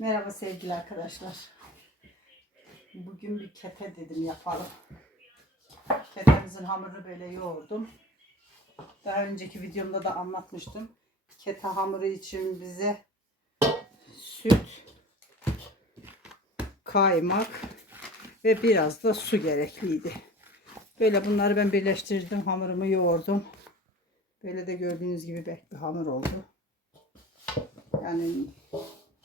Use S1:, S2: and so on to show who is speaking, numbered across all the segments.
S1: Merhaba sevgili arkadaşlar. Bugün bir kete dedim yapalım. Ketemizin hamurunu böyle yoğurdum. Daha önceki videomda da anlatmıştım. Kete hamuru için bize süt, kaymak ve biraz da su gerekliydi. Böyle bunları ben birleştirdim. Hamurumu yoğurdum. Böyle de gördüğünüz gibi bir hamur oldu. Yani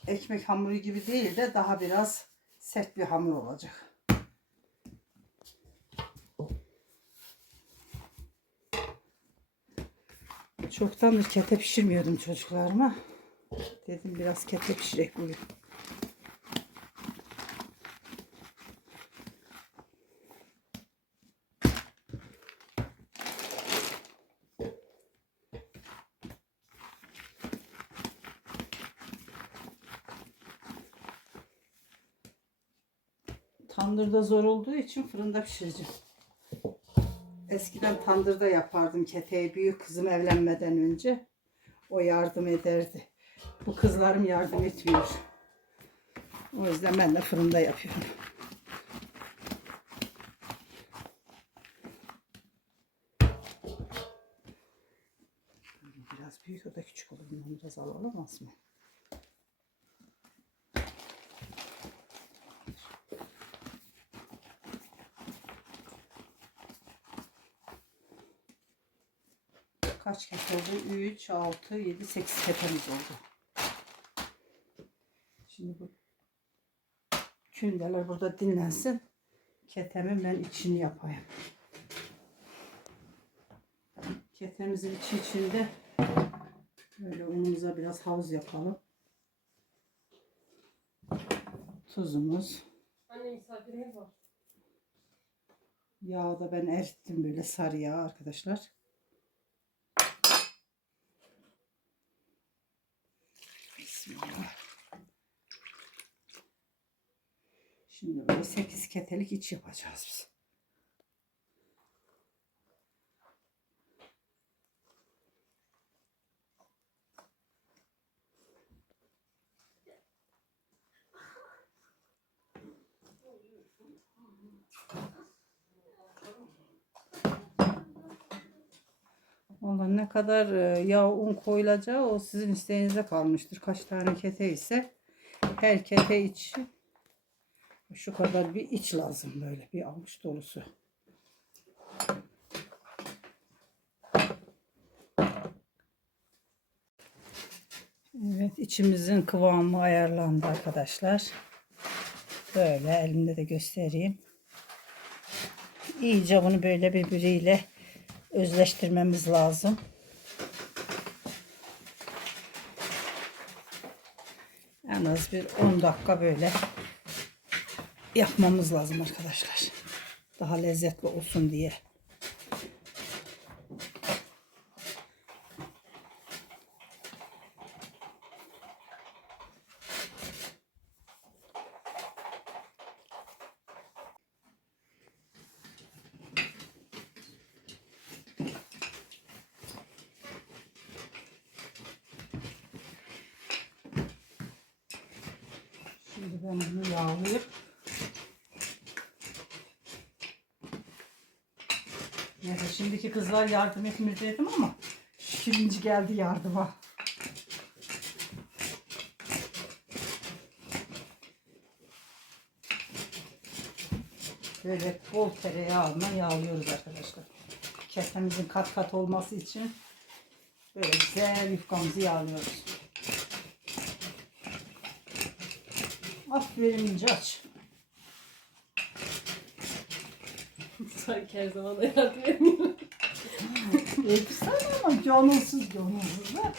S1: ekmek hamuru gibi değil de daha biraz sert bir hamur olacak. Çoktandır kete pişirmiyordum çocuklarıma. Dedim biraz kete pişirek bugün. Tandırda zor olduğu için fırında pişireceğim. Eskiden tandırda yapardım keteyi büyük kızım evlenmeden önce. O yardım ederdi. Bu kızlarım yardım etmiyor. O yüzden ben de fırında yapıyorum. Biraz büyük o da küçük olur. Bundan biraz alalım mı? Kaç ket oldu? 3, 6, 7, 8 ketemiz oldu. Şimdi bu kündeler burada dinlensin. Ketemin ben içini yapayım. Ketemizin içi içinde böyle unumuza biraz havuz yapalım. Tuzumuz.
S2: Anne misafirimiz var.
S1: Yağı da ben erittim böyle sarı yağ arkadaşlar. Şimdi böyle 8 ketelik iç yapacağız biz. Valla ne kadar e, yağ un koyulacağı o sizin isteğinize kalmıştır. Kaç tane kete ise her kete için şu kadar bir iç lazım böyle bir avuç dolusu. Evet içimizin kıvamı ayarlandı arkadaşlar. Böyle elimde de göstereyim. İyice bunu böyle birbiriyle özleştirmemiz lazım. En az bir 10 dakika böyle yapmamız lazım arkadaşlar. Daha lezzetli olsun diye. Şimdi ben bunu yağlayıp Neyse şimdiki kızlar yardım etmiyor dedim ama Şirinci geldi yardıma. Böyle bol tereyağına yağlıyoruz arkadaşlar. Kesemizin kat kat olması için böyle güzel yufkamızı yağlıyoruz. Aferin İnce
S2: Sanki her zaman da yardım etmiyor.
S1: Efsane ama gönülsüz gönülsüz de.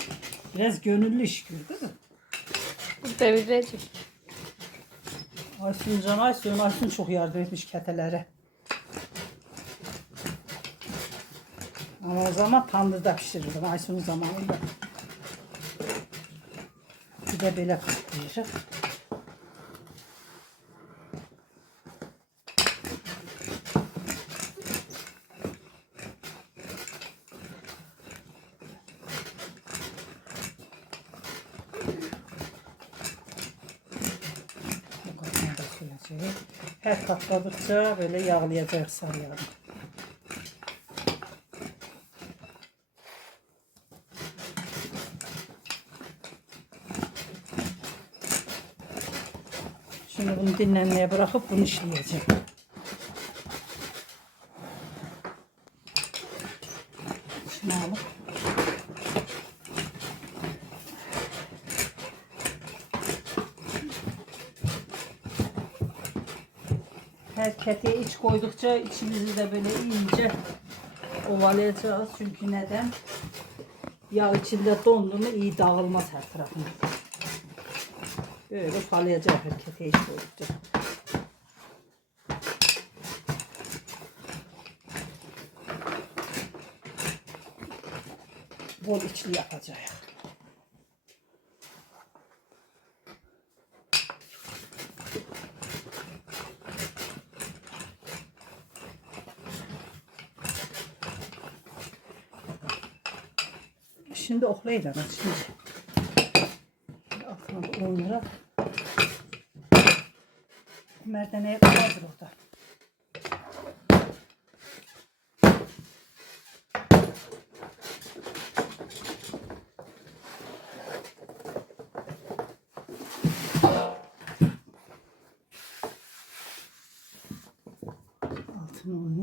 S1: Biraz gönüllü iş gördü mü?
S2: Devirecek.
S1: Aysun Can Aysun, Aysun çok yardım etmiş ketelere. Ama o zaman tandırda pişirirdim Aysun'un zamanında. Bir de böyle katlayacak. Her katladıkça böyle yağlayacağız sarı yağını. Şimdi bunu dinlenmeye bırakıp bunu işleyeceğim. Her ketiğe iç koydukça içimizi de böyle iyice ovalayacağız. Çünkü neden? Yağ içinde dondu mu iyi dağılmaz her tarafına. Böyle falayacağız her ketiğe iç koydukça. Bol içli yapacağız. Şimdi oklayın ama şimdi. Altına da oynarak. Merdaneye vardır orada. Altına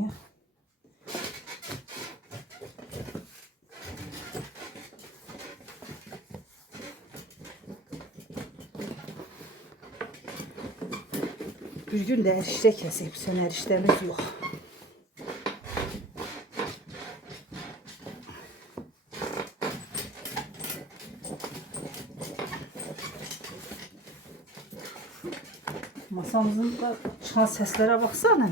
S1: Bir gün de erişte keseyim. Bu sene eriştemiz yok. Masamızın da çıkan seslere baksana.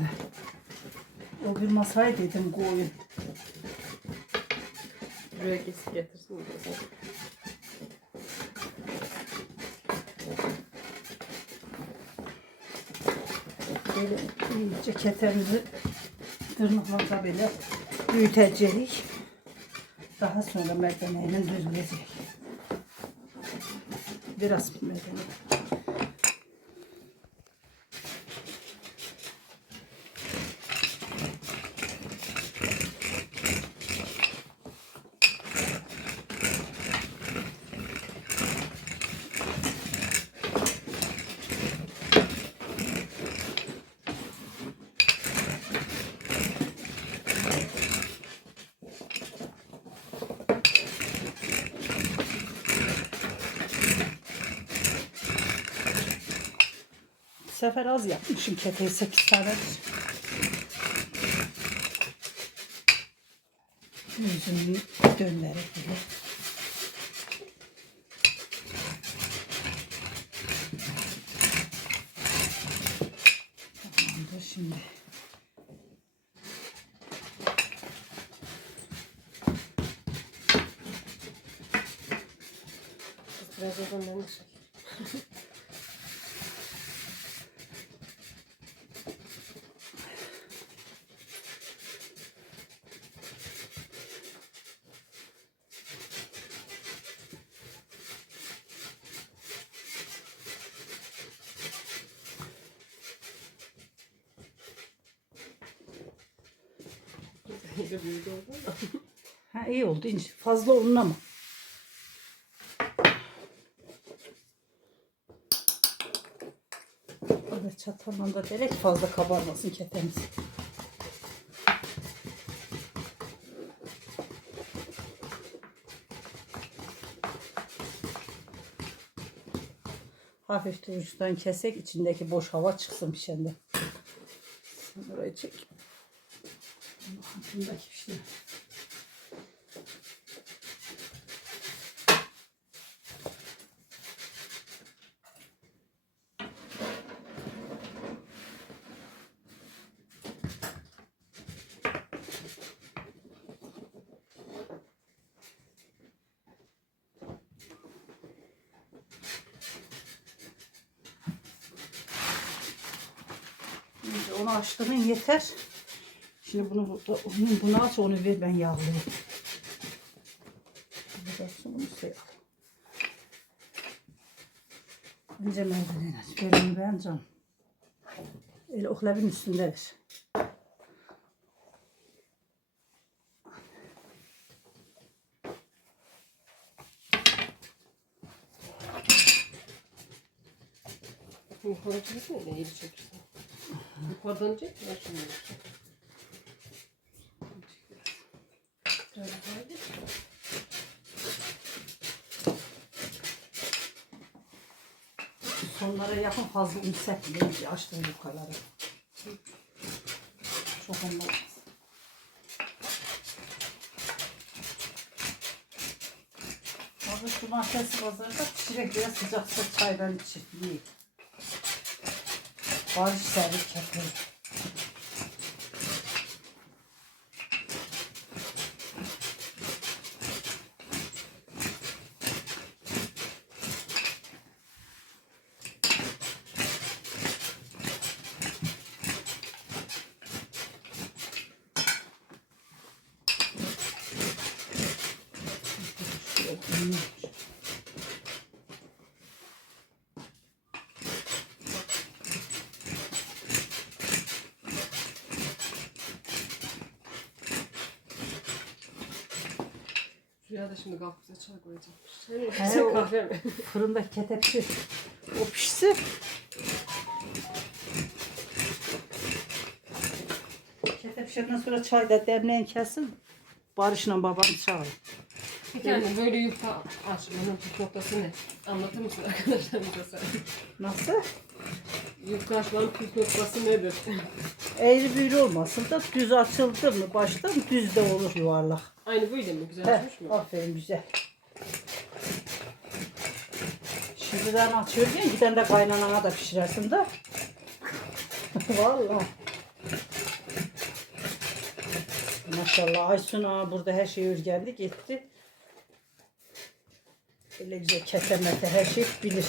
S1: O bir masaya dedim koyun.
S2: Buraya kesip getirsin.
S1: Böyle iyice ketemizi tırnaklarla böyle büyüteceğiz. Daha sonra merdaneyle düzleyecek. Biraz merdane. Sefer az yapmışım keteği 8 tane. Yüzünü dönerek bile. Tamamdır şimdi.
S2: Biraz o zaman İyice büyüdü oldu ama.
S1: Ha iyi oldu ince. Fazla unlama. Böyle çatalla da derek fazla kabarmasın ketemiz. Hafif de uçtan kesek içindeki boş hava çıksın pişende. Sen orayı çek. İşte. Şimdi onu açtığın yeter. Şimdi bunu burada, onu, bunu onu ver ben yağlayayım. Sonra onu koyalım. Önce merdiveni aç. Benim ben canım. El oklabın üstündedir.
S2: Yukarı çekme de iyi çekirsin. Yukarıdan çek. Ver şimdi. Daha geç.
S1: Sonlara yakın fazla un serpmeyin ki açtım yukarıları. Çok olmaz. Şu markası pazarda biraz sıcak sıcak çaydan yiyin. Barış servis kekleri.
S2: Rüya da şimdi kalkıp bize çay koyacak. Çay mı?
S1: He,
S2: Bize
S1: o-
S2: kahve mi?
S1: Fırında ketepçi. O pişsin. Ketepçiden sonra çay da demleyin kesin. Barış'la babanı çağırın.
S2: Peki anne böyle yufka açmanın püf noktası ne? Anlatır mısın arkadaşlarımıza sen?
S1: Nasıl?
S2: Yufka açmanın püf noktası nedir?
S1: Eğri büğrü olmasın da düz açıldı mı baştan düz de olur yuvarlak.
S2: Aynı böyle mi? Güzel
S1: Heh,
S2: açmış mı?
S1: aferin güzel. Şimdiden açıyor diye giden de kaynanana da pişirersin de. Vallahi. Maşallah Aysun ağa burada her şeyi örgendi gitti. Öyle güzel kesemete her şey bilir.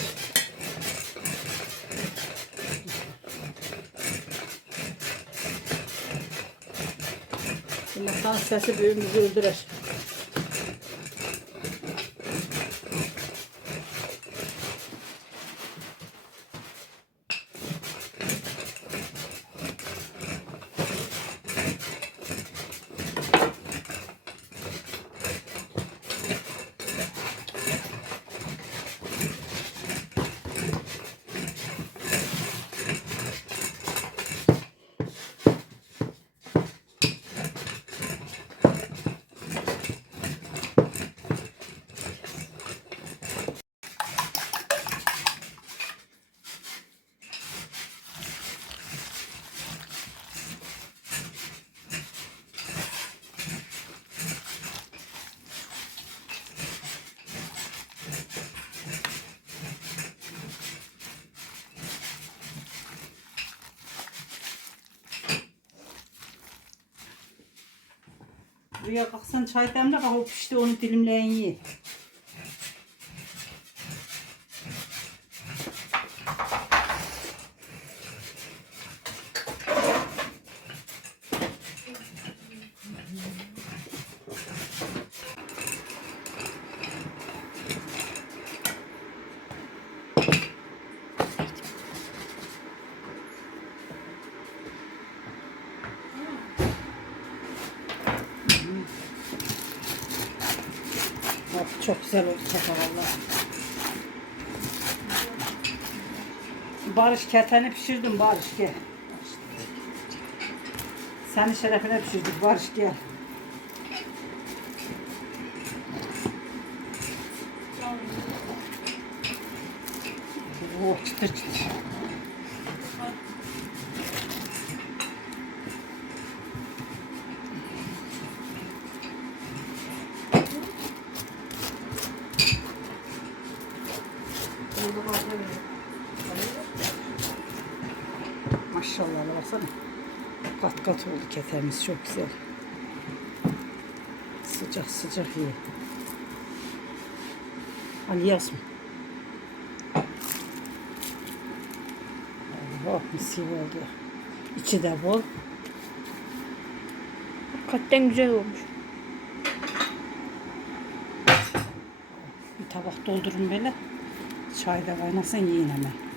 S1: Masanın sesi büyüğümüzü öldürür. Buraya kalksan çay demle bak o pişti onu dilimleyin ye. Bak, çok güzel çapa valla. Barış keteni pişirdim Barış gel. Senin şerefine pişirdik Barış gel. Oh çıtır çıtır.
S2: Bunu da fazla verin.
S1: Maşallah baksana. Kat kat oldu ketemiz çok güzel. Sıcak sıcak iyi. Ali Yasmin. Oh mis gibi oldu. İçi de bol.
S3: Hakikaten güzel olmuş.
S1: Bir tabak doldurun böyle. Çay da kaynasın yiyin hemen.